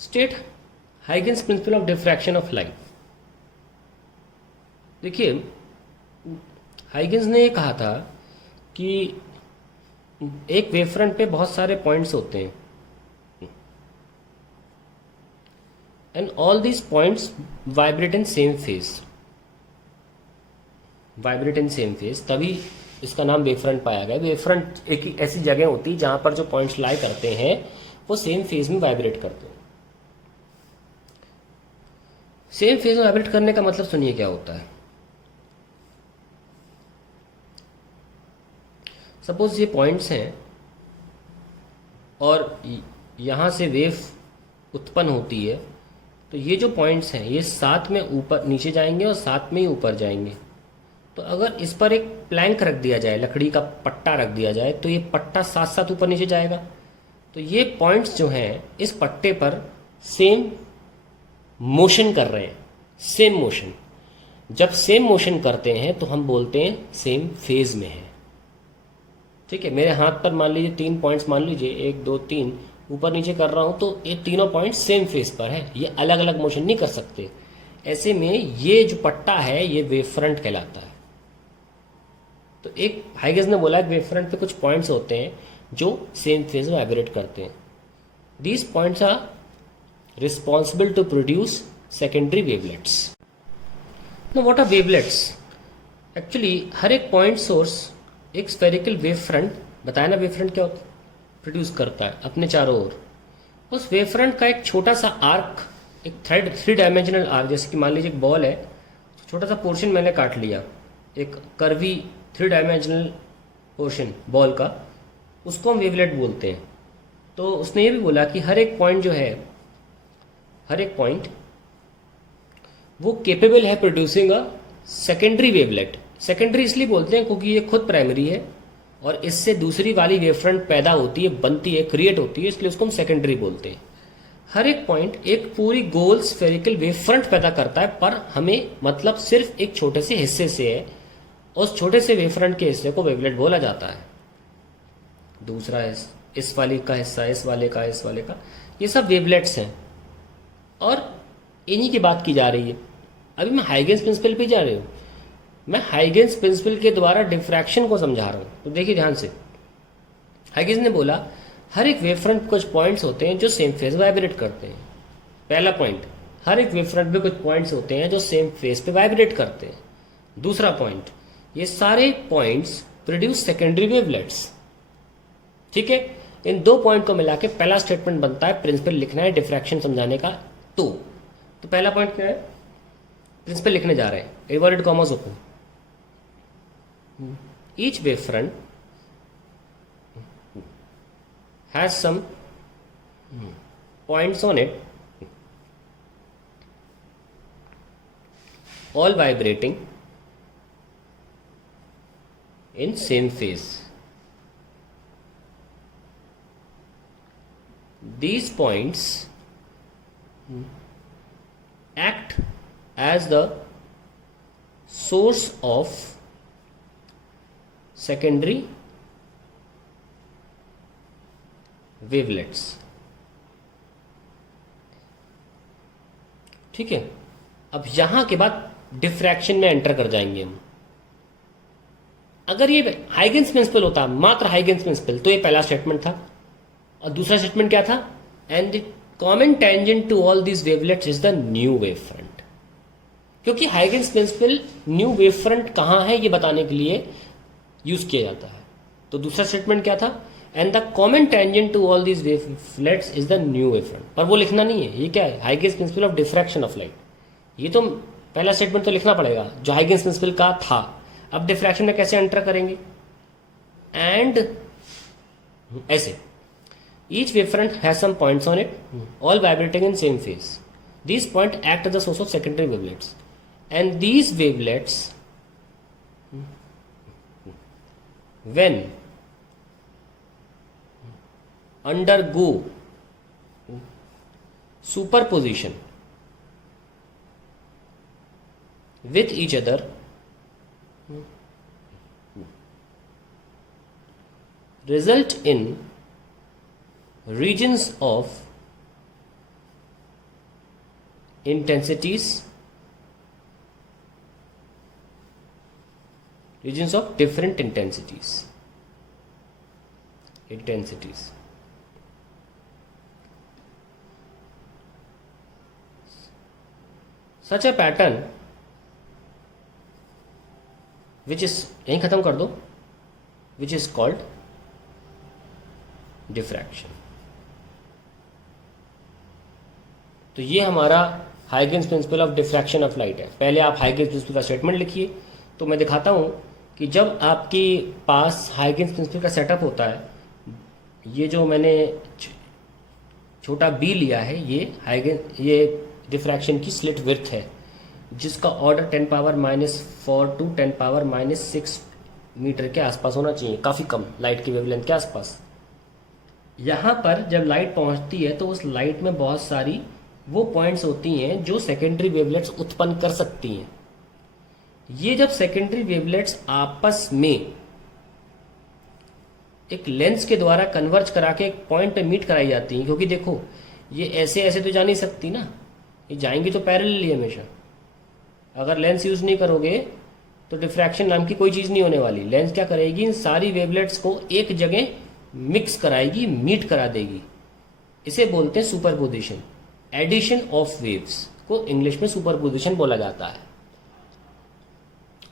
State Huygens principle of diffraction of light. देखिए, Huygens ने ये कहा था कि एक वेवफ्रंट पे बहुत सारे पॉइंट्स होते हैं and all these points vibrate in same phase. Vibrate in same phase, तभी इसका नाम वेवफ्रंट पाया गया। वेवफ्रंट एक ऐसी जगह होती है जहां पर जो पॉइंट्स लाई करते हैं वो सेम फेज में वाइब्रेट करते हैं। सेम फेज में वाइब्रेट करने का मतलब सुनिए क्या होता है। सपोज ये पॉइंट्स हैं और यहां से वेव उत्पन्न होती है, तो ये जो पॉइंट्स हैं ये साथ में ऊपर नीचे जाएंगे और साथ में ही ऊपर जाएंगे। तो अगर इस पर एक प्लैंक रख दिया जाए, लकड़ी का पट्टा रख दिया जाए, तो ये पट्टा साथ साथ ऊपर नीचे जाएगा। तो ये पॉइंट्स जो हैं इस पट्टे पर सेम मोशन कर रहे हैं, सेम मोशन। जब सेम मोशन करते हैं तो हम बोलते हैं सेम फेज में है। ठीक है, मेरे हाथ पर मान लीजिए 3 पॉइंट्स, मान लीजिए 1 2 3 ऊपर नीचे कर रहा हूं, तो ये तीनों पॉइंट्स सेम फेज पर है, ये अलग अलग मोशन नहीं कर सकते। ऐसे में ये जो पट्टा है ये वेवफ्रंट कहलाता है। तो एक हाइगेंस ने बोला वेवफ्रंट पे कुछ पॉइंट्स होते हैं जो सेम फेज में वाइब्रेट करते हैं। These points are responsible to produce secondary wavelets. No what are wavelets? Actually हर एक पॉइंट सोर्स एक स्फेरिकल वेव फ्रंट, बताया ना वेव फ्रंट क्या प्रोड्यूस करता है अपने चारों ओर। उस वेव फ्रंट का एक छोटा सा आर्क, एक थ्री डायमेंशनल आर्क, जैसे कि मान लीजिए एक बॉल है, छोटा सा पोर्शन मैंने काट लिया, एक कर्वी 3 डायमेंशनल पोर्शन बॉल का, उसको हम वेवलेट बोलते हैं। तो उसने ये भी बोला कि हर एक पॉइंट जो है, हर एक पॉइंट वो केपेबल है producing a secondary wavelet. Secondary इसलिए बोलते हैं क्योंकि ये खुद प्राइमरी है और इससे दूसरी वाली वेवफ्रंट पैदा होती है, बनती है, क्रिएट होती है, इसलिए उसको हम सेकेंडरी बोलते हैं। हर एक पॉइंट एक पूरी गोल स्फेरिकल वेवफ्रंट पैदा करता है, पर हमें मतलब सिर्फ एक छोटे से हिस्से से है। उस छोटे से वेवफ्रंट के हिस्से को वेवलेट बोला जाता है। दूसरा इस वाली का हिस्सा, इस वाले का, इस वाले का, ये सब वेवलेट्स हैं और इन्हीं की बात की जा रही है। अभी मैं हाइगेंस प्रिंसिपल पे जा रही हूँ, मैं हाइगेंस प्रिंसिपल के द्वारा डिफ्रैक्शन को समझा रहा हूँ। तो देखिए ध्यान से, हाइगेंस ने बोला हर एक वेवफ्रंट पे कुछ पॉइंट्स होते हैं जो सेम फेज वाइब्रेट करते हैं। पहला पॉइंट, हर एक वेवफ्रंट पे कुछ पॉइंट्स होते हैं जो सेम फेज पे वाइब्रेट करते हैं। दूसरा पॉइंट, ये सारे पॉइंट्स प्रोड्यूस सेकेंडरी वेवलेट्स। ठीक है, इन 2 पॉइंट को मिला के पहला स्टेटमेंट बनता है, प्रिंसिपल लिखना है डिफ्रैक्शन समझाने का। तो पहला पॉइंट क्या है, प्रिंसिपल लिखने जा रहे हैं, inverted commas open. Each wavefront has some points on it, all vibrating in same phase. These points act as the source of secondary wavelets. ठीक है, अब यहां के बाद डिफ्रैक्शन में एंटर कर जाएंगे हम। अगर ये हाइगेंस प्रिंसिपल होता, मात्र हाइगेंस प्रिंसिपल, तो ये पहला स्टेटमेंट था। और दूसरा स्टेटमेंट क्या था, and the common tangent to all these wavelets is the new wave front. क्योंकि Huygens principle new wave front कहां है ये बताने के लिए यूज किया जाता है। तो दूसरा स्टेटमेंट क्या था, and the common tangent to all these wavelets is the new wavefront. पर वो लिखना नहीं है, ये क्या है, Huygens principle of diffraction of light. ये तो पहला स्टेटमेंट तो लिखना पड़ेगा जो हाइगेंस प्रिंसिपल का था। अब डिफ्रैक्शन में कैसे एंटर करेंगे, एंड ऐसे each wavefront has some points on it, all vibrating in same phase. These point act as the source of secondary wavelets, and these wavelets when undergo superposition with each other result in regions of intensities, regions of different intensities. Such a pattern which is, यहीं खत्म कर दो, which is called diffraction. तो ये हमारा Huygens principle of diffraction of light है. पहले आप हाइगेन्स प्रिंसिपल का स्टेटमेंट लिखिए. तो मैं दिखाता हूं कि जब आपके पास हाइगेन्स प्रिंसिपल का सेटअप होता है, ये जो मैंने छोटा बी लिया है, ये डिफ्रैक्शन की स्लिट विड्थ है, जिसका order 10 power -4 to 10 power -6 metre के आसपास होना चाहिए, काफ़ी कम लाइट की वेवलेंथ के आसपास. यहाँ पर जब लाइट पहुँचती है तो उस लाइट में बहुत सारी वो पॉइंट्स होती हैं जो सेकेंडरी वेवलेट्स उत्पन्न कर सकती हैं. ये जब सेकेंडरी वेवलेट्स आपस में एक लेंस के द्वारा कन्वर्ज करा के एक पॉइंट पे मीट कराई जाती हैं, क्योंकि देखो ये ऐसे ऐसे तो जा नहीं सकती ना, ये जाएंगी तो पैरेलली हमेशा. अगर लेंस यूज नहीं करोगे तो डिफ्रैक्शन नाम की कोई चीज़ नहीं होने वाली. लेंस क्या करेगी, इन सारी वेवलेट्स को एक जगह मिक्स कराएगी, मीट करा देगी. इसे बोलते हैं सुपरपोजिशन. एडिशन ऑफ वेव्स को इंग्लिश में सुपरपोजिशन बोला जाता है.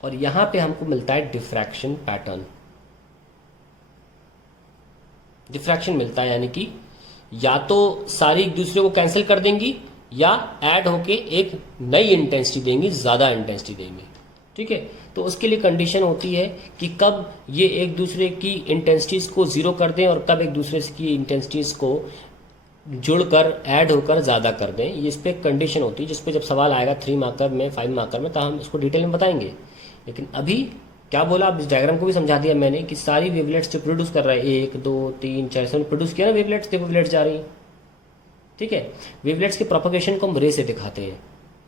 और यहां पे हमको मिलता है डिफ्रैक्शन पैटर्न. डिफ्रैक्शन मिलता है यानी कि या तो सारी एक दूसरे को कैंसिल कर देंगी या ऐड होके एक नई इंटेंसिटी देंगी, ज्यादा इंटेंसिटी देंगी. ठीक है, तो उसके लिए कंडीशन होती है कि कब ये एक दूसरे की इंटेंसिटीज को जीरो कर दें और कब एक दूसरे की इंटेंसिटीज को जुड़कर ऐड होकर ज़्यादा कर दें. ये इस पर कंडीशन होती है, जिस पे जब सवाल आएगा 3 मार्कर में, 5 मार्कर में, तो हम इसको डिटेल में बताएंगे. लेकिन अभी क्या बोला, अब इस डायग्राम को भी समझा दिया मैंने कि सारी वेवलेट्स जो प्रोड्यूस कर रहा है, 1 2 3 4 7 प्रोड्यूस किया ना वेवलेट्स, देखो वेवलेट्स जा रही है. ठीक है, वेवलेट्स के प्रोपगेशन को हम रे से दिखाते हैं.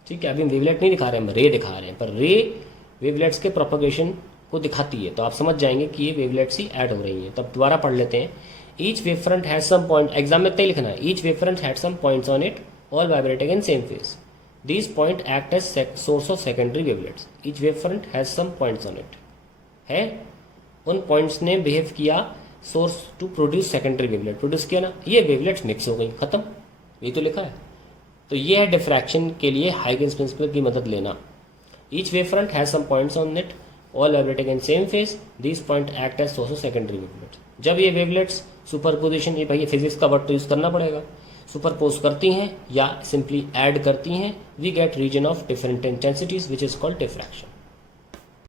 ठीक है, अभी हम वेवलेट नहीं दिखा रहे हैं, हम रे दिखा रहे हैं, पर रे वेवलेट्स के प्रोपगेशन को दिखाती है, तो आप समझ जाएंगे कि ये वेवलेट्स ही ऐड हो रही हैं. तब दोबारा पढ़ लेते हैं. Each wavefront has some point. Exam में इतना ही लिखना है. Each wavefront had some points on it, all vibrating in same phase. These points act as source of secondary wavelets. Each wavefront has some points on it. है, उन points ने behave किया source to produce secondary wavelet. Produce किया ना, ये wavelets mix हो गई, खत्म. ये तो लिखा है. तो ये है डिफ्रैक्शन के लिए हाइगेन्स प्रिंसिपल की मदद लेना. Each wavefront has some points on it, all vibrating in same phase. These points act as source of secondary wavelets. जब ये वेवलेट्स सुपरपोजिशन, ये भाई फिजिक्स का वर्ड तो यूज करना पड़ेगा, सुपरपोज करती हैं या सिंपली ऐड करती हैं, we get region of different intensities which is called diffraction.